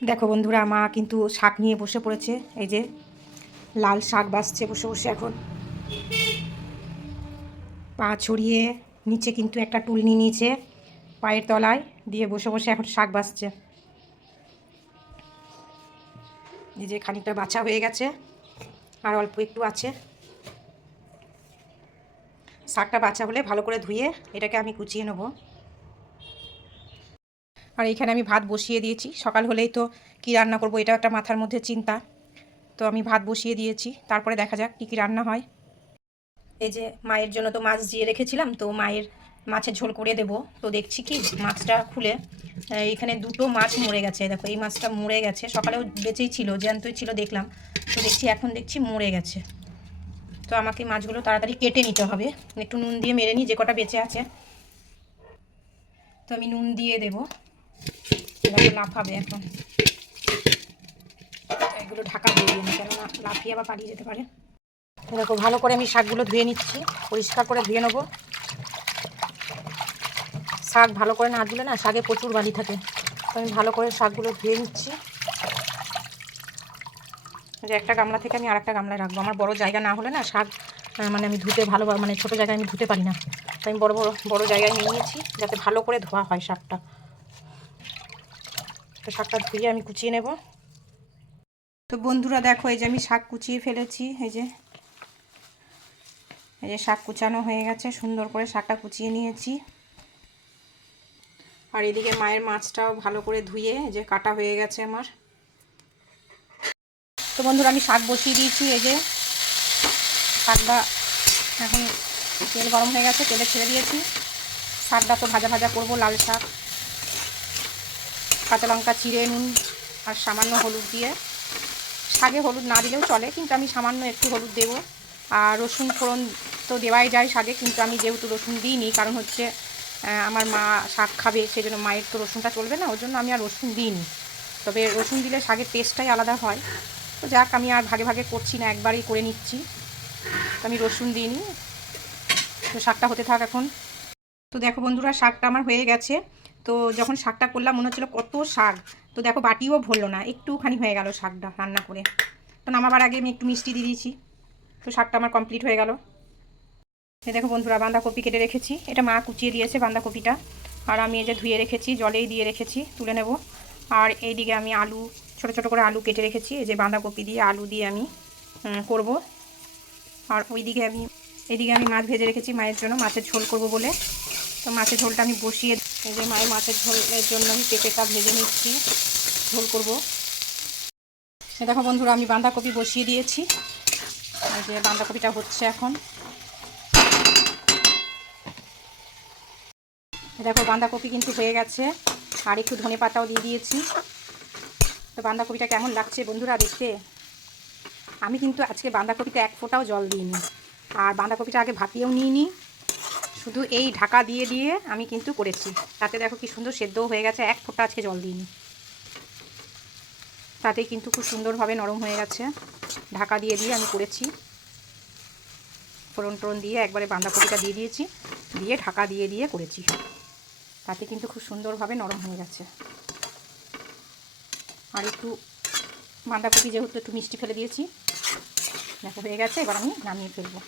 দেখো বন্ধুরা, মা কিন্তু শাক নিয়ে বসে পড়েছে। এই যে লাল শাক বাছছে বসে বসে। এখন পা ছড়িয়ে নিচে কিন্তু একটা টুলনি নিচে পায়ের তলায় দিয়ে বসে বসে এখন শাক বাছছে। এই যে খানিকটা বাছা হয়ে গেছে, আর অল্প একটু আছে। শাকটা বাছা হলে ভালো করে ধুয়ে এটাকে আমি কুচিয়ে নেব। আর এইখানে আমি ভাত বসিয়ে দিয়েছি। সকাল হলেই তো কী রান্না করব এটা একটা মাথার মধ্যে চিন্তা। তো আমি ভাত বসিয়ে দিয়েছি, তারপরে দেখা যাক কী কী রান্না হয়। এই যে মায়ের জন্য তো মাছ দিয়ে রেখেছিলাম, তো মায়ের মাছের ঝোল করে দেব। তো দেখছি কি মাছটা খুলে এখানে দুটো মাছ মরে গেছে। দেখো এই মাছটা মরে গেছে, সকালেও বেঁচেই ছিল, জ্যান্তই ছিল দেখলাম। তো এখন দেখছি মরে গেছে। তো আমাকে মাছগুলো তাড়াতাড়ি কেটে নিতে হবে। একটু নুন দিয়ে মেরে নিই যে কটা বেঁচে আছে। তো আমি নুন দিয়ে দেবো, দেখো লাফাবে এখন। এগুলো ঢাকা দিয়ে দিই, কেননা লাফিয়ে আবার পালিয়ে যেতে পারে। দেখো ভালো করে আমি শাকগুলো ধুয়ে নিচ্ছি, পরিষ্কার করে ধুয়ে নেবো। শাক ভালো করে না ধুলে না শাকে প্রচুর বালি থাকে। তো আমি ভালো করে শাকগুলো ধুয়ে নিচ্ছি। যে একটা গামলা থেকে আমি আরেকটা গামলায় রাখবো। আমার বড় জায়গা না হলে না শাক মানে আমি ধুতে ভালো, মানে ছোটো জায়গায় আমি ধুতে পারি না। তো আমি বড় জায়গায় নিয়ে নিয়েছি যাতে ভালো করে ধোয়া হয় শাকটা। তো শাকটা ধুয়ে আমি কুচিয়ে নেব। তো বন্ধুরা দেখো, এই যে আমি শাক কুচিয়ে ফেলেছি। এই যে শাক কুচানো হয়ে গেছে, সুন্দর করে শাকটা কুচিয়ে নিয়েছি। আর এদিকে মায়ের মাছটাও ভালো করে ধুয়ে যে কাটা হয়ে গেছে আমার। তো বন্ধুরা আমি শাক বসিয়ে দিয়েছি। এই যে শাকটা এখন তেল গরম হয়ে গেছে, তেলে ছেড়ে দিয়েছি। শাকটা তো ভাজা ভাজা করবো, লাল শাক। কাঁচা লঙ্কা চিড়ে, নুন আর সামান্য হলুদ দিয়ে। শাকে হলুদ না দিলেও চলে, কিন্তু আমি সামান্য একটু হলুদ দেবো। আর রসুন ফোড়ন তো দেওয়াই যায় শাকে, কিন্তু আমি যেহেতু রসুন দিইনি, কারণ হচ্ছে আমার মা শাক খাবে, সেই জন্য মায়ের তো রসুনটা চলবে না, ওই জন্য আমি আর রসুন দিইনি। তবে রসুন দিলে শাকের টেস্টটাই আলাদা হয়। তো যাক, আমি আর ভাগে ভাগে করছি না, একবারেই করে নিচ্ছি। তো আমি রসুন দিইনি। তো শাকটা হতে থাক এখন। তো দেখো বন্ধুরা, শাকটা আমার হয়ে গেছে। তো যখন শাকটা করলাম মনে হচ্ছিলো কত শাক। তো দেখো বাটিও ভরলো না, একটুখানি হয়ে গেল শাকটা রান্না করে। তো নামাবার আগে আমি একটু মিষ্টি দিয়ে দিয়েছি। তো শাকটা আমার কমপ্লিট হয়ে গেল। এই দেখো বন্ধুরা, বাঁধাকপি কেটে রেখেছি, এটা মা কুচিয়ে দিয়েছে বাঁধাকপিটা। আর আমি এই যে ধুয়ে রেখেছি, জলেই দিয়ে রেখেছি, তুলে নেব। আর এইদিকে আমি আলু, ছোট ছোট করে আলু কেটে রেখেছি। এই যে বাঁধাকপি দিয়ে আলু দিয়ে আমি করব। আর এইদিকে আমি মাছ ভেজে রেখেছি মায়ের জন্য, মাছের ঝোল করব বলে। তো মাছের ঝোলটা আমি বসিয়ে, এই যে মায়ের মাছের ঝোলের জন্য আমি পেঁপেটা ভেজে নিচ্ছি, ঝোল করব। দেখো বন্ধুরা, আমি বাঁধাকপি বসিয়ে দিয়েছি। এই যে বাঁধাকপিটা হচ্ছে এখন। দেখো বাঁধাকপি কিন্তু হয়ে গেছে, আর একটু ধনেপাতাও দিয়ে দিয়েছি। তো বাঁধাকপিটা কেমন লাগছে বন্ধুরা দেখতে? আমি কিন্তু আজকে বাঁধাকপিতে এক ফোঁটাও জল দিইনি, আর বাঁধাকপিটা আগে ভাপিয়েও নিইনি, শুধু এই ঢাকা দিয়ে দিয়ে আমি কিন্তু করেছি। তাতে দেখো কি সুন্দর সেদ্ধও হয়ে গেছে, এক ফোঁটা আজকে জল দিইনি। তাতেই কিন্তু খুব সুন্দরভাবে নরম হয়ে গেছে। ঢাকা দিয়ে দিয়ে আমি করেছি, ফোড়ন টোড়ন দিয়ে একবারে বাঁধাকপিটা দিয়ে দিয়েছি, দিয়ে ঢাকা দিয়ে দিয়ে করেছি। তাতে কিন্তু খুব সুন্দরভাবে নরম হয়ে গেছে। আর একটু বাঁধাকপি যেহেতু একটু মিষ্টি ফেলে দিয়েছি, দেখো হয়ে গেছে। এবার আমি নামিয়ে ফেলবো।